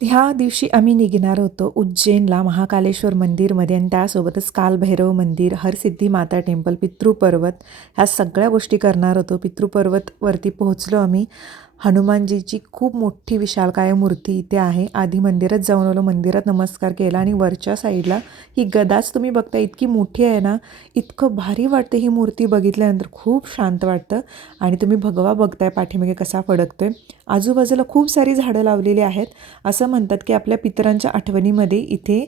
ह्या दिवशी आम्ही निघणार होतो उज्जैनला महाकालेश्वर मंदिरमध्ये आणि त्यासोबतच कालभैरव मंदिर, हरसिद्धी माता टेम्पल, पितृपर्वत ह्या सगळ्या गोष्टी करणार होतो. पितृपर्वतवरती पोहोचलो आम्ही. हनुमानजीची खूप मोठी विशालकाय मूर्ती इथे आहे. आधी मंदिरात जाऊन आलो, मंदिरात नमस्कार केला आणि वरच्या साईडला ही गदाच तुम्ही बघता, इतकी मोठी आहे ना, इतकं भारी वाटतं ही मूर्ती बघितल्यानंतर. खूप शांत वाटतं आणि तुम्ही भगवा बघताय पाठीमागे कसा फडकतोय. आजूबाजूला खूप सारी झाडं लावलेली आहेत. असं म्हणतात की आपल्या पितरांच्या आठवणीमध्ये इथे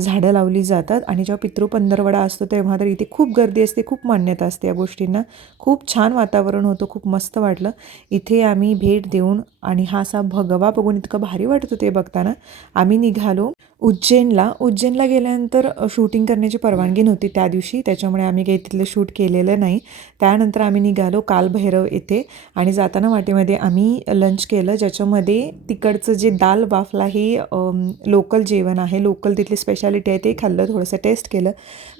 झाडं लावली जातात आणि जेव्हा पितृपंधरवडा असतो तेव्हा तर इथे खूप गर्दी असते, खूप मान्यता असते या गोष्टींना. खूप छान वातावरण होतं, खूप मस्त वाटलं. इथे आम्ही भेट देऊन आणि हा असा भगवा बघून इतकं भारी वाटत होते बघताना. आम्ही निघालो उज्जैनला गेल्यानंतर शूटिंग करण्याची परवानगी नव्हती त्या दिवशी, त्याच्यामुळे आम्ही काही तिथलं शूट केलेलं नाही. त्यानंतर आम्ही निघालो कालभैरव येथे आणि जाताना वाटेमध्ये आम्ही लंच केलं, ज्याच्यामध्ये तिकडचं जे दाल बाफला हे लोकल जेवण आहे, लोकल तिथली स्पेशालिटी आहे, ते खाल्लं, थोडंसं टेस्ट केलं.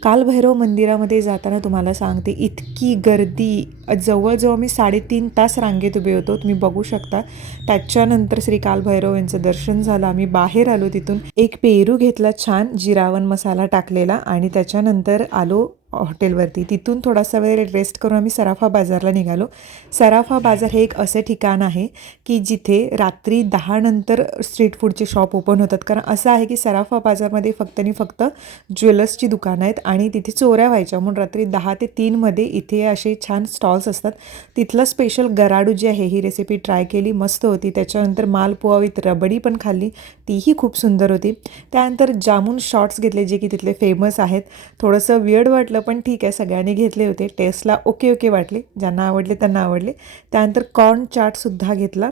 कालभैरव मंदिरामध्ये जाताना तुम्हाला सांगते इतकी गर्दी, जवळजवळ मी 3.5 तास रांगेत उभे होतो, तुम्ही बघू शकता. त्याच्यानंतर श्री कालभैरव यांचं दर्शन झालं. आम्ही बाहेर आलो, तिथून एक पेरू घेतला छान जिरावन मसाला टाकलेला आणि त्याच्यानंतर आलो हॉटेलवरती. तिथून थोडासा वेळ रेस्ट करून आम्ही सराफा बाजारला निघालो. सराफा बाजार हे एक असे ठिकाण आहे की जिथे रात्री 10 नंतर स्ट्रीट फूडचे शॉप ओपन होतात. कारण असं आहे की सराफा बाजारमध्ये फक्त आणि फक्त ज्वेलर्सची दुकानं आहेत आणि तिथे चोऱ्या व्हायच्या, म्हणून रात्री 10 ते 3 इथे असे छान स्टॉल्स असतात. तिथलं स्पेशल गराडू जी आहे ही रेसिपी ट्राय केली, मस्त होती. त्याच्यानंतर मालपुआ विथ रबडी पण खाल्ली, तीही खूप सुंदर होती. त्यानंतर जामून शॉट्स घेतले जे की तिथले फेमस आहेत. थोडंसं वियर्ड वाटलं पण ठीक आहे, सगळ्यांनी घेतले होते. टेस्टला ओके वाटले, ज्यांना आवडले त्यांना आवडले. त्यानंतर कॉर्न चाटसुद्धा घेतला.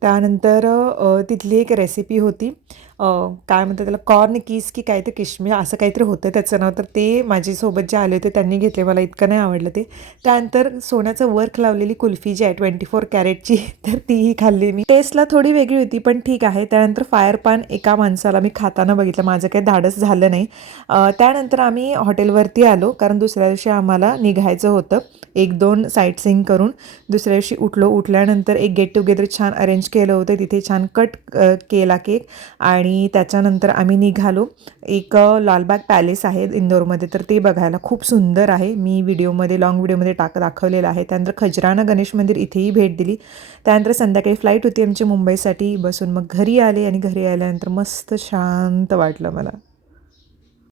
त्यानंतर तिथली एक रेसिपी होती, काय म्हणतात त्याला, कॉर्न कीस की काय ते किशमिश असं काहीतरी होतं त्याचं नाव, तर ते माझ्यासोबत जे आले होते त्यांनी घेतले, मला इतकं नाही आवडलं ते. त्यानंतर सोन्याचं वर्क लावलेली कुल्फी जी आहे 24 कॅरेटची, तर तीही खाल्ली मी. टेस्टला थोडी वेगळी होती पण ठीक आहे. त्यानंतर फायर पान एका माणसाला मी खाताना बघितलं, माझं काही धाडस झालं नाही. त्यानंतर आम्ही हॉटेलवरती आलो कारण दुसऱ्या दिवशी आम्हाला निघायचं होतं. 1-2 साईट सीइंग करून दुसऱ्या दिवशी उठल्यानंतर एक गेट टुगेदर छान अरेंज केलं होतं. तिथे छान कट केला केक आणि त्याच्यानंतर आम्ही निघालो. एक लालबाग पॅलेस आहे इंदोरमध्ये, तर ते बघायला खूप सुंदर आहे. मी लॉंग व्हिडिओमध्ये दाखवलेलं आहे. त्यानंतर खजराना गणेश मंदिर इथेही भेट दिली. त्यानंतर संध्याकाळी फ्लाईट होती आमची मुंबईसाठी, बसून मग घरी आले आणि घरी आल्यानंतर मस्त शांत वाटलं मला.